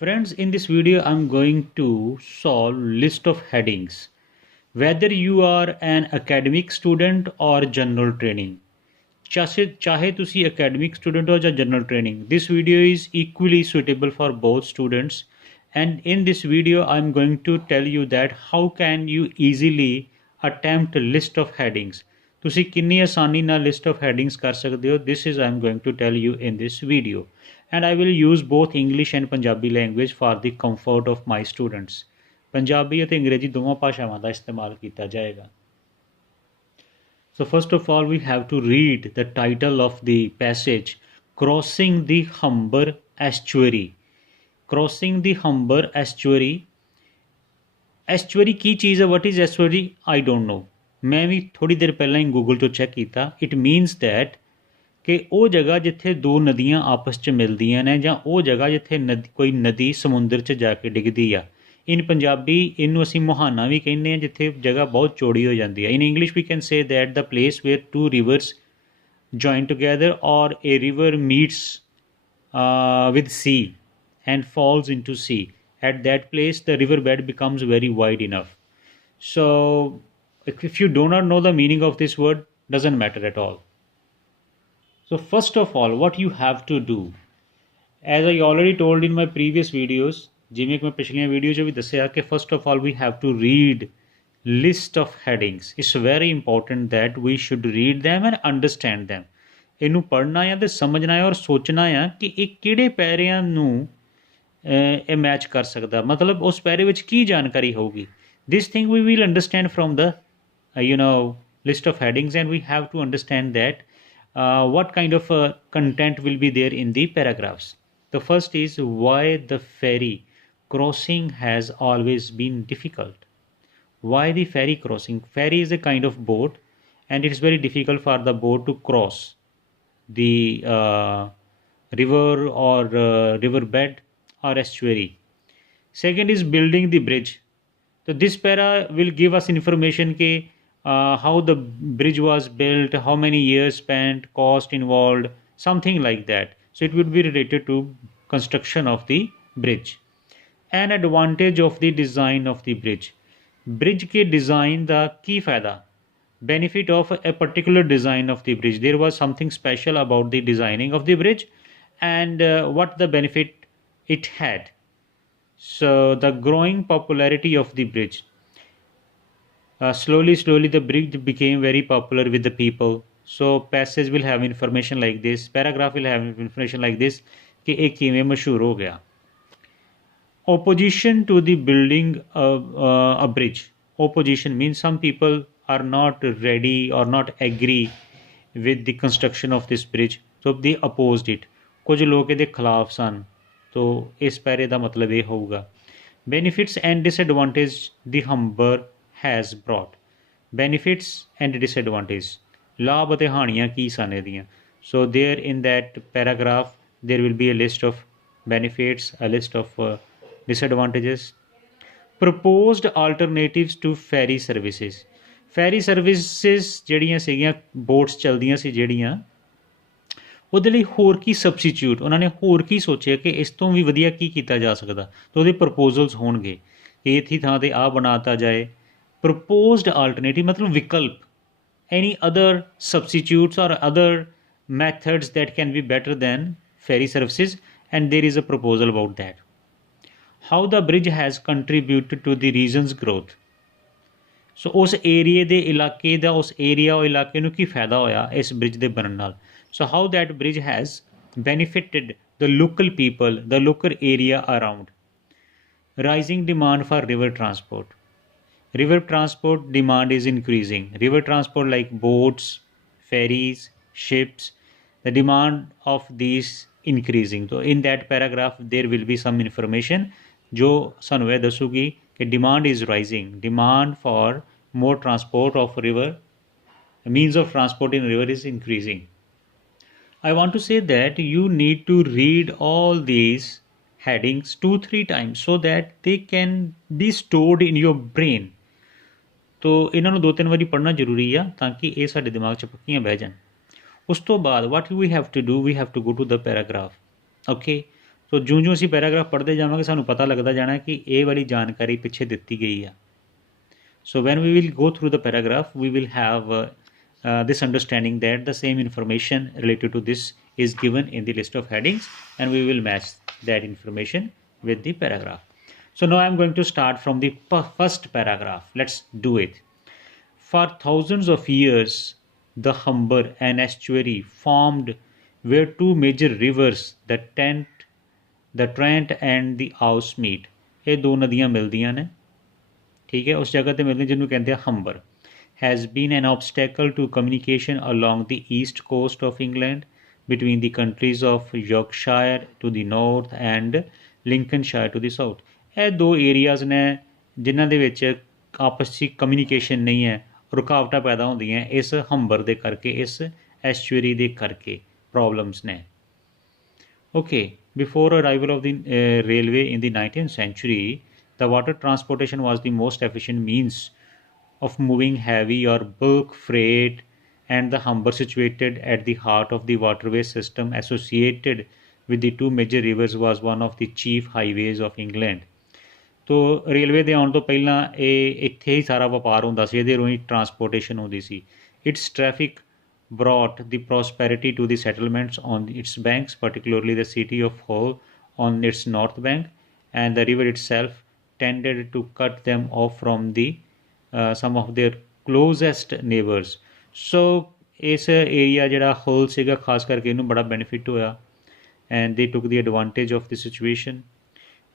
Friends, in this video I'm going to solve list of headings. Whether you are an academic student or general training, चाहे तुसी academic student हो या general training, this video is equally suitable for both students. And in this video I'm going to tell you that how can you easily attempt a list of headings. ਤੁਸੀਂ ਕਿੰਨੀ ਆਸਾਨੀ ਨਾਲ list of headings ਕਰ ਸਕਦੇ ਹੋ, this is I'm going to tell you in this video. And I will use both English and Punjabi language for the comfort of my students. Punjabi ਅਤੇ ਅੰਗਰੇਜ਼ੀ ਦੋਵਾਂ ਭਾਸ਼ਾਵਾਂ ਦਾ ਇਸਤੇਮਾਲ ਕੀਤਾ ਜਾਏਗਾ. So first of all, we have to read the title of the passage, Crossing the Humber Estuary. Crossing the Humber Estuary. Estuary ਕੀ ਚੀਜ਼ ਹੈ? What is estuary? I don't know. ਮੈਂ ਵੀ ਥੋੜੀ ਦੇਰ ਪਹਿਲਾਂ ਹੀ ਗੂਗਲ ਤੋਂ ਚੈੱਕ ਕੀਤਾ. It means that ਕਿ ਉਹ ਜਗ੍ਹਾ ਜਿੱਥੇ ਦੋ ਨਦੀਆਂ ਆਪਸ 'ਚ ਮਿਲਦੀਆਂ ਨੇ, ਜਾਂ ਉਹ ਜਗ੍ਹਾ ਜਿੱਥੇ ਕੋਈ ਨਦੀ ਸਮੁੰਦਰ 'ਚ ਜਾ ਕੇ ਡਿੱਗਦੀ ਆ. ਇਨ ਪੰਜਾਬੀ ਇਹਨੂੰ ਅਸੀਂ ਮੁਹਾਨਾ ਵੀ ਕਹਿੰਦੇ ਹਾਂ, ਜਿੱਥੇ ਜਗ੍ਹਾ ਬਹੁਤ ਚੌੜੀ ਹੋ ਜਾਂਦੀ ਹੈ. In English we can say that the place where two rivers join together or a river meets with sea and falls into sea. At that place the river bed becomes very wide enough. So if you do not know the meaning of this word, doesn't matter at all. So first of all, what you have to do, as I already told in my previous videos, ਜਿਵੇਂ ਕਿ ਮੈਂ ਪਿਛਲੀਆਂ video 'ਚ ਵੀ ਦੱਸਿਆ ਕਿ first of all we have to read list of headings. It's very important that we should read them and understand them. ਇਹਨੂੰ ਪੜ੍ਹਨਾ ਆ ਅਤੇ ਸਮਝਣਾ ਆ ਔਰ ਸੋਚਣਾ ਆ ਕਿ ਇਹ ਕਿਹੜੇ ਪੈਰਿਆਂ ਨੂੰ ਇਹ ਮੈਚ ਕਰ ਸਕਦਾ, ਮਤਲਬ ਉਸ ਪੈਰੇ ਵਿੱਚ ਕੀ ਜਾਣਕਾਰੀ ਹੋਊਗੀ. This thing we will understand from the list of headings, and we have to understand that what kind of content will be there in the paragraphs. The first is why the ferry crossing has always been difficult. Why the ferry crossing? Ferry is a kind of boat, and it is very difficult for the boat to cross the river or river bed or estuary. Second is building the bridge. So this para will give us information ke how the bridge was built, how many years spent, cost involved, something like that. So it would be related to construction of the bridge. An advantage of the design of the bridge. Bridge के design दा की फ़ायदा? Benefit of a particular design of the bridge. There was something special about the designing of the bridge, and what the benefit it had. So the growing popularity of the bridge. Slowly the bridge became very popular with the people. So passage will have information like this, paragraph will have information like this कि एक किवें मशहूर हो गया. Opposition to the building a bridge. Opposition means some people are not ready or not agree with the construction of this bridge, so they opposed it. ਕੁਝ ਲੋਕ ਇਹਦੇ ਖਿਲਾਫ ਸਨ. तो इस पैरे ਦਾ ਮਤਲਬ ਇਹ ਹੋਊਗਾ. Benefits and disadvantages the Humber has brought. Benefits and disadvantages. ਲਾਭ ਅਤੇ ਹਾਨੀਆਂ ਕੀ ਸਨ ਇਹਦੀਆਂ. So there in that paragraph there will be a list of benefits, a list of disadvantages. Proposed alternatives to ferry services. Ferry services ਜਿਹੜੀਆਂ ਸੀਗੀਆਂ, boats ਚੱਲਦੀਆਂ ਸੀ ਜਿਹੜੀਆਂ, ਉਹਦੇ ਲਈ ਹੋਰ ਕੀ ਸਬਸਟੀਚਿਊਟ, ਉਹਨਾਂ ਨੇ ਹੋਰ ਕੀ ਸੋਚਿਆ ਕਿ ਇਸ ਤੋਂ ਵੀ ਵਧੀਆ ਕੀ ਕੀਤਾ ਜਾ ਸਕਦਾ, ਤਾਂ ਉਹਦੇ ਪ੍ਰਪੋਜ਼ਲਸ ਹੋਣਗੇ ਕਿ ਇੱਥੀ ਥਾਂ 'ਤੇ ਆਹ ਬਣਾਤਾ ਜਾਏ. ਪ੍ਰਪੋਜ਼ਡ ਆਲਟਰਨੇਟਿਵ ਮਤਲਬ ਵਿਕਲਪ, any other substitutes or other methods that can be better than ferry services, and there is a proposal about that. How the bridge has contributed to the region's growth. So ਉਸ ਏਰੀਏ ਦੇ ਇਲਾਕੇ ਦਾ, ਉਸ area ਉਹ ਇਲਾਕੇ ਨੂੰ ਕੀ ਫਾਇਦਾ ਹੋਇਆ ਇਸ ਬ੍ਰਿਜ ਦੇ ਬਣਨ ਨਾਲ. So how that bridge has benefited the local people, the local area around. Rising demand for river transport. River transport demand is increasing. River transport like boats, ferries, ships, the demand of these increasing. So in that paragraph there will be some information जो ਸਾਨੂੰ ਇਹ ਦੱਸੂਗੀ कि demand is rising. Demand for more transport of river, means of transport in river is increasing. I want to say that you need to read all these headings 2-3 times so that they can be stored in your brain. तो ਇਹਨਾਂ ਨੂੰ 2-3 ਵਾਰੀ ਪੜ੍ਹਨਾ ਜ਼ਰੂਰੀ ਆ ਤਾਂ ਕਿ ਇਹ ਸਾਡੇ ਦਿਮਾਗ 'ਚ ਪੱਕੀਆਂ ਬਹਿ ਜਾਣ. ਉਸ ਤੋਂ ਬਾਅਦ what we have to do, we have to go to the paragraph. Okay, ਸੋ ਜਿਉਂ-ਜਿਉਂ ਅਸੀਂ ਪੈਰਾਗ੍ਰਾਫ ਪੜ੍ਹਦੇ ਜਾਵਾਂਗੇ ਸਾਨੂੰ ਪਤਾ ਲੱਗਦਾ ਜਾਣਾ ਕਿ ਇਹ ਵਾਲੀ ਜਾਣਕਾਰੀ ਪਿੱਛੇ ਦਿੱਤੀ ਗਈ ਆ। So when we will go through the paragraph, we will have this understanding that the same information related to this is given in the list of headings, and we will match that information with the paragraph. So now I am going to start from the first paragraph. Let's do it. For thousands of years, the Humber and estuary formed where two major rivers, the Trent and the Ouse meet. ਇਹ ਦੋ ਨਦੀਆਂ ਮਿਲਦੀਆਂ ਨੇ, ठीक है, उस जगह ते मिलने जिन्होंने कहते हैं हम्बर, has been an obstacle to communication along the east coast of England between the countries of Yorkshire to the north and Lincolnshire to the south. ਇਹ ਦੋ ਏਰੀਆਜ਼ ਨੇ ਜਿਨ੍ਹਾਂ ਦੇ ਵਿੱਚ ਆਪਸ 'ਚ ਕਮਿਊਨੀਕੇਸ਼ਨ ਨਹੀਂ ਹੈ, ਰੁਕਾਵਟਾਂ ਪੈਦਾ ਹੁੰਦੀਆਂ ਇਸ ਹੰਬਰ ਦੇ ਕਰਕੇ, ਇਸ ਐਸਚੁਰੀ ਦੇ ਕਰਕੇ ਪ੍ਰੋਬਲਮਸ ਨੇ। Okay, before arrival of the railway in the 19th century, the water transportation was the most efficient means of moving heavy or bulk freight, and the Humber, situated at the heart of the waterway system associated with the two major rivers, was one of the chief highways of England. तो railway ਦੇ ਆਉਣ ਤੋਂ ਪਹਿਲਾਂ ਇਹ ਇੱਥੇ ਹੀ ਸਾਰਾ ਵਪਾਰ ਹੁੰਦਾ ਸੀ, ਇਹਦੇ ਰੋਈ ਟਰਾਂਸਪੋਰਟੇਸ਼ਨ ਹੁੰਦੀ ਸੀ। Its traffic brought the prosperity to the settlements on its banks, particularly the city of Hull on its north bank, and the river itself tended to cut them off from the some of their closest neighbors. So ਇਸ area ਜਿਹੜਾ hole ਸੀਗਾ ਖਾਸ ਕਰਕੇ ਇਹਨੂੰ ਬੜਾ benefit ਹੋਇਆ, and they took the advantage of the situation.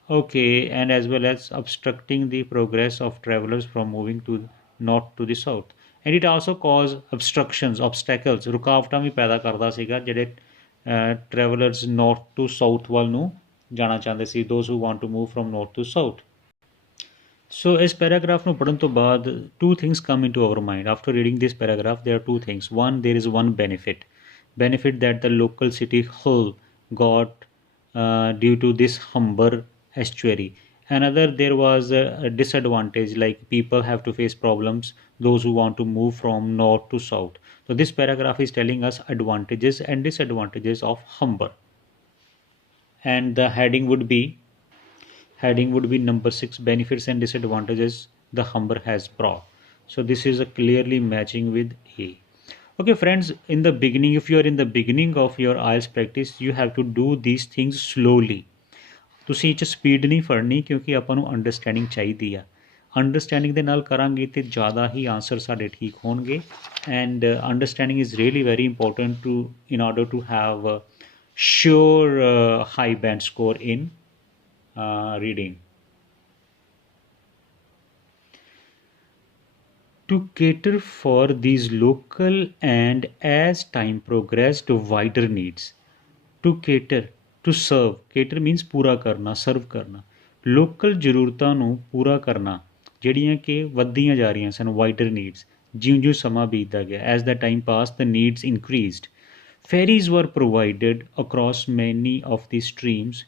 Okay, and as well as obstructing the progress of travelers from moving to north to the south. And it also caused obstructions, obstacles, ਰੁਕਾਵਟਾਂ ਵੀ ਪੈਦਾ ਕਰਦਾ ਸੀਗਾ ਜਿਹੜੇ travelers north to south ਵੱਲ ਨੂੰ ਜਾਣਾ ਚਾਹੁੰਦੇ ਸੀ, those who want to move from north to south. So ਇਸ ਪੈਰਾਗ੍ਰਾਫ ਨੂੰ ਪੜ੍ਹਨ ਤੋਂ ਬਾਅਦ two things come into our mind. After reading this paragraph, there are two things. One, there is one benefit that the local city Hull got due to this Humber estuary. Another, there was a disadvantage, like people have to face problems, those who want to move from north to south. So this paragraph is telling us advantages and disadvantages of Humber, and the heading would be number 6, benefits and disadvantages the Humber has brought. So this is a clearly matching with A. Okay friends, in the beginning, if you are in the beginning of your IELTS practice, you have to do these things slowly. ਤੁਸੀਂ ਇਹ 'ਚ speed ਨਹੀਂ ਫੜਨੀ, ਕਿਉਂਕਿ ਆਪਾਂ ਨੂੰ understanding ਚਾਹੀਦੀ ਆ। ਅੰਡਰਸਟੈਂਡਿੰਗ ਦੇ ਨਾਲ ਕਰਾਂਗੇ ਤਾਂ ਜ਼ਿਆਦਾ ਹੀ ਆਨਸਰ ਸਾਡੇ ਠੀਕ ਹੋਣਗੇ, and understanding is really very important to in order to have sure high band score in reading. To cater for these local and, as time progressed, wider needs. To cater, to serve. Cater means ਪੂਰਾ ਕਰਨਾ, ਸਰਵ ਕਰਨਾ। Local ਜ਼ਰੂਰਤਾਂ ਨੂੰ ਪੂਰਾ ਕਰਨਾ ਜਿਹੜੀਆਂ ਕਿ ਵੱਧਦੀਆਂ ਜਾ ਰਹੀਆਂ ਸਨ, ਵਾਈਡਰ ਨੀਡਸ, ਜਿਉਂ-ਜਿਉਂ ਸਮਾਂ ਬੀਤਦਾ ਗਿਆ। As the time pass the needs increased. Ferries were provided across many of the streams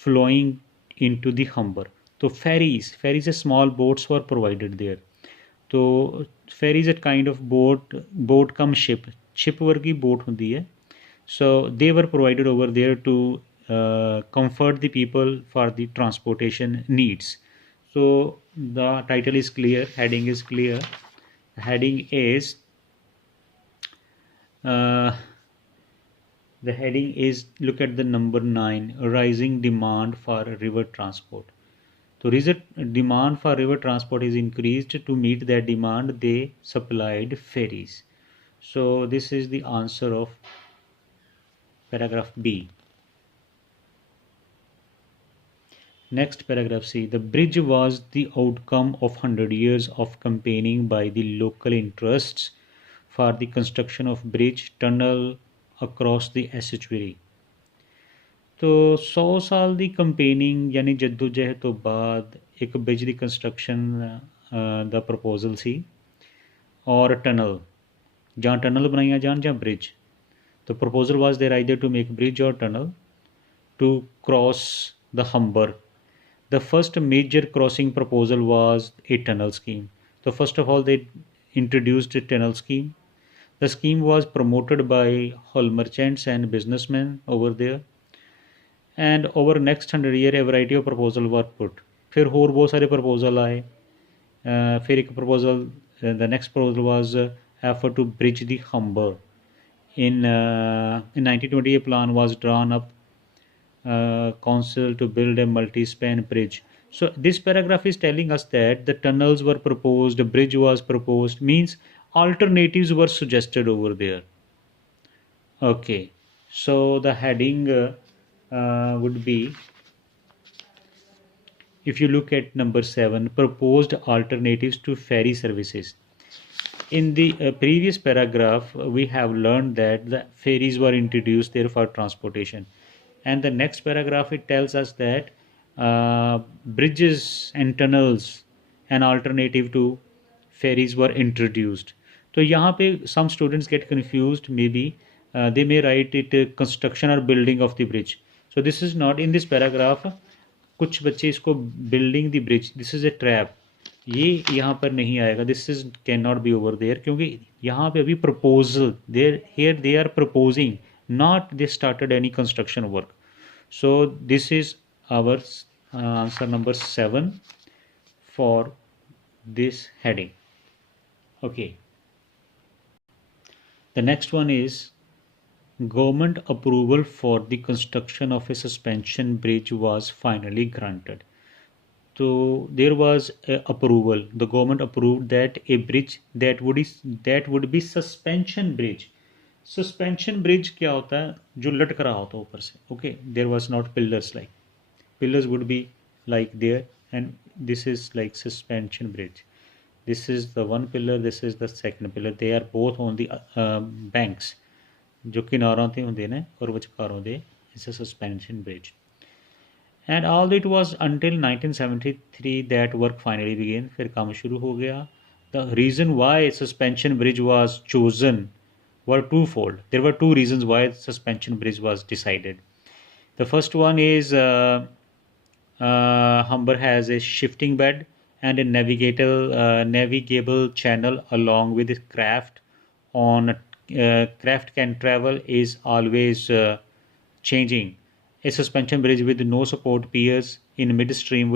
flowing into the Humber. So ferries are small boats were provided there. So ferries a kind of boat come ship वर्गी boat होती है. So they were provided over there to comfort the people for the transportation needs. So the title is clear, heading is clear. Heading is the heading is, look at the number 9, rising demand for river transport. So demand for river transport is increased. To meet that demand, they supplied ferries. So this is the answer of paragraph B. Next paragraph C. The bridge was the outcome of 100 years of campaigning by the local interests for the construction of bridge tunnel across the estuary. तो 100 ਸਾਲ ਦੀ campaigning ਯਾਨੀ ਜਦੋਜਹਿਦ ਤੋਂ ਬਾਅਦ ਇੱਕ bridge ਦੀ construction ਦਾ proposal ਸੀ, ਔਰ tunnel, ਜਾਂ tunnel ਬਣਾਈਆਂ ਜਾਣ ਜਾਂ bridge. The proposal was there either to make bridge or tunnel to cross the Humber. The first major crossing proposal was a tunnel scheme. So first of all, they introduced a tunnel scheme. The scheme was promoted by Hull merchants and businessmen over there. And over next 100 year a variety of proposal were put. फिर होर बहुत सारे proposal आए। फिर एक proposal, the next proposal was effort to bridge the harbour. In 1920 a plan was drawn up, council to build a multi-span bridge. So this paragraph is telling us that the tunnels were proposed, a bridge was proposed, means alternatives were suggested over there. Okay, so the heading would be, if you look at number 7, proposed alternatives to ferry services. In the previous paragraph, we have learned that the ferries were introduced there for transportation. And the next paragraph, it tells us that bridges and tunnels, an alternative to ferries, were introduced. तो यहाँ पे some students get confused, maybe they may write it construction or building of the bridge. So this is not in this paragraph. कुछ बच्चे इसको building the bridge, this is a trap, ये यहाँ पर नहीं आएगा, this is can not be over there, क्योंकि यहाँ पे अभी proposal there, here they are proposing, not they started any construction work. So this is our answer number 7 for this heading. Okay, the next one is government approval for the construction of a suspension bridge was finally granted. So there was a approval, the government approved that a bridge that would be suspension bridge. Suspension bridge क्या होता है? जो लटक रहा होता है ऊपर से. Okay, there was not pillars, like pillars would be like there, and this is like suspension bridge. This is the one pillar, this is the second pillar, they are both on the banks, जो किनारों ते होंदे ने और विचकारों दे, it's a suspension bridge. And all it was until 1973 that work finally began. फिर काम शुरू हो गया. The reason why suspension bridge was chosen were twofold. There were two reasons why suspension bridge was decided. The first one is Humber has a shifting bed and a navigable channel along with its craft. On craft can travel is always changing. A suspension bridge with no support piers in midstream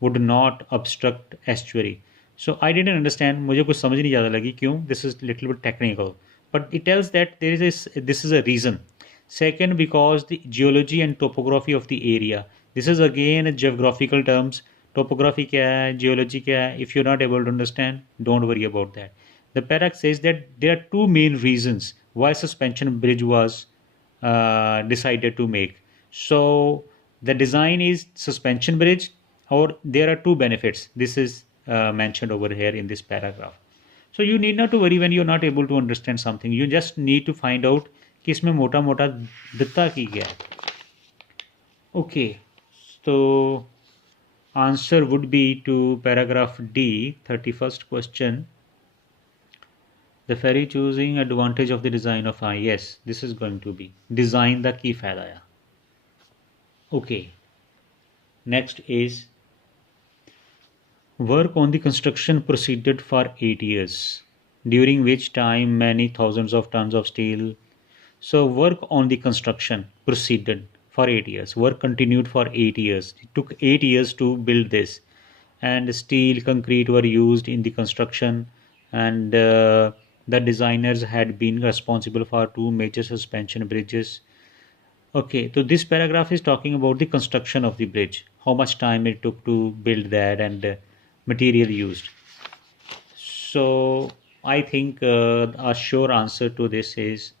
would not obstruct estuary. So I didn't understand. मुझे कुछ समझ नहीं ज़्यादा लगी क्यों. This is little bit technical, but it tells that this is a reason. Second, because the geology and topography of the area. This is again a geographical terms. Topography क्या है, geology क्या है. If you're not able to understand, don't worry about that. The paragraph says that there are two main reasons why suspension bridge was decided to make. So the design is suspension bridge, or there are two benefits. This is mentioned over here in this paragraph. So you need not to worry when you're not able to understand something. You just need to find out कि इसमें मोटा मोटा दिता की गया. Okay, so answer would be to paragraph D, 31st question. The ferry choosing advantage of the design of yes, this is going to be design the की फायदा है. Okay, next is work on the construction proceeded for 8 years, during which time many thousands of tons of steel. So work on the construction proceeded for 8 years. Work continued for 8 years. It took 8 years to build this, and steel, concrete were used in the construction, and the designers had been responsible for two major suspension bridges. Okay, so this paragraph is talking about the construction of the bridge, how much time it took to build that, and material used. So I think a sure answer to this is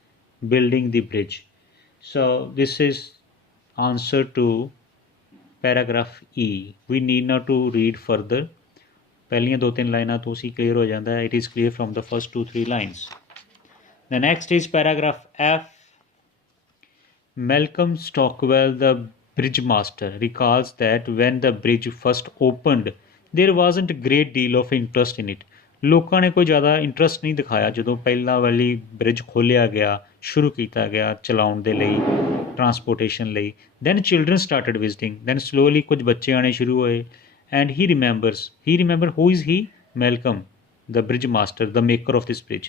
building the bridge. So this is answer to paragraph E. We need not to read further. पहलियां 2-3 लाइनां तो उसी clear हो जाता है. It is clear from the first 2-3 lines. The next is paragraph F. Malcolm Stockwell, the bridge master, recalls that when the bridge first opened, there wasn't a great deal of interest in it. ਲੋਕਾਂ ਨੇ ਕੋਈ ਜ਼ਿਆਦਾ interest ਨਹੀਂ ਦਿਖਾਇਆ ਜਦੋਂ ਪਹਿਲਾਂ ਵਾਲੀ bridge ਖੋਲ੍ਹਿਆ ਗਿਆ, ਸ਼ੁਰੂ ਕੀਤਾ ਗਿਆ ਚਲਾਉਣ ਦੇ ਲਈ, ਟਰਾਂਸਪੋਰਟੇਸ਼ਨ ਲਈ. Then children started visiting, then slowly ਕੁਝ ਬੱਚੇ ਆਉਣੇ ਸ਼ੁਰੂ ਹੋਏ. And he remember who is he? Malcolm, the bridge master, the maker of this bridge.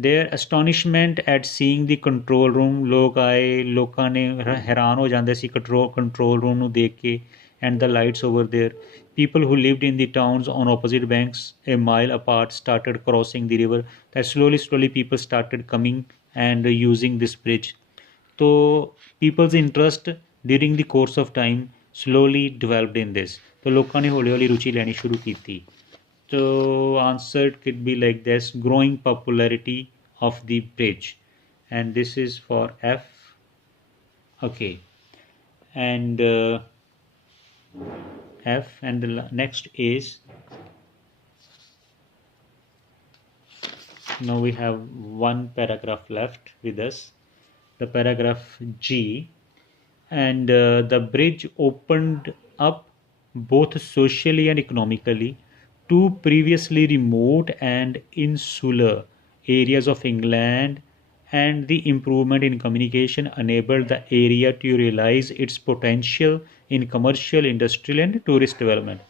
Their astonishment at seeing the control room, ਲੋਕ ਆਏ, ਲੋਕਾਂ ਨੇ ਹੈਰਾਨ ਹੋ ਜਾਂਦੇ ਸੀ ਕੰਟਰੋਲ ਰੂਮ ਨੂੰ ਦੇਖ ਕੇ, and the lights over there. People who lived in the towns on opposite banks a mile apart started crossing the river. That slowly people started coming and using this bridge. So people's interest during the course of time slowly developed in this. तो ਲੋਕਾਂ ਨੇ ਹੌਲੀ ਹੌਲੀ ਰੁਚੀ ਲੈਣੀ ਸ਼ੁਰੂ ਕੀਤੀ. So answer could be like this: growing popularity of the bridge, and this is for F. Okay, and F, and the next is, now we have one paragraph left with us, the paragraph G. And the bridge opened up both socially and economically two previously remote and insular areas of England, and the improvement in communication enabled the area to realize its potential in commercial, industrial, and tourist development.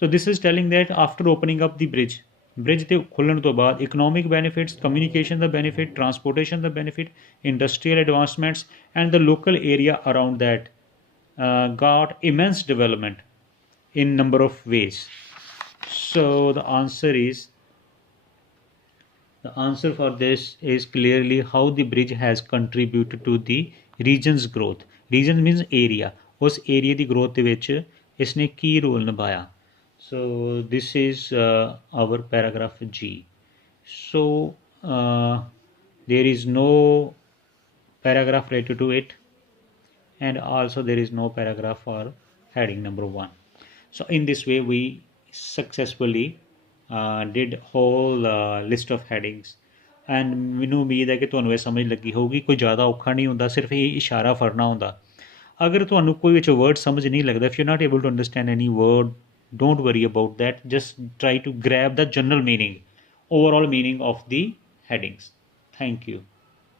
So this is telling that after opening up the bridge ਦੇ ਖੁੱਲਣ ਤੋਂ ਬਾਅਦ economic benefits, communication the benefit, transportation the benefit, industrial advancements, and the local area around that got immense development in number of ways. So the answer for this is clearly how the bridge has contributed to the region's growth. Region means area. उस area ਦੀ growth ਦੇ ਵਿੱਚ ਇਸਨੇ ਕੀ role ਨਿਭਾਇਆ. So this is our paragraph G. So there is no paragraph related to it, and also there is no paragraph for heading number 1. So in this way we successfully did whole list of headings, and ਮੈਨੂੰ ਉਮੀਦ ਹੈ ਕਿ ਤੁਹਾਨੂੰ ਇਹ ਸਮਝ ਲੱਗੀ ਹੋਊਗੀ. ਕੋਈ ਜ਼ਿਆਦਾ ਔਖਾ ਨਹੀਂ ਹੁੰਦਾ, ਸਿਰਫ ਇਹ ਇਸ਼ਾਰਾ ਫੜਨਾ ਹੁੰਦਾ. ਅਗਰ ਤੁਹਾਨੂੰ ਕੋਈ ਵਿੱਚ ਵਰਡ ਸਮਝ ਨਹੀਂ ਲੱਗਦਾ, if you're not able to understand any word, don't worry about that. Just try to grab the general meaning, overall meaning of the headings. Thank you.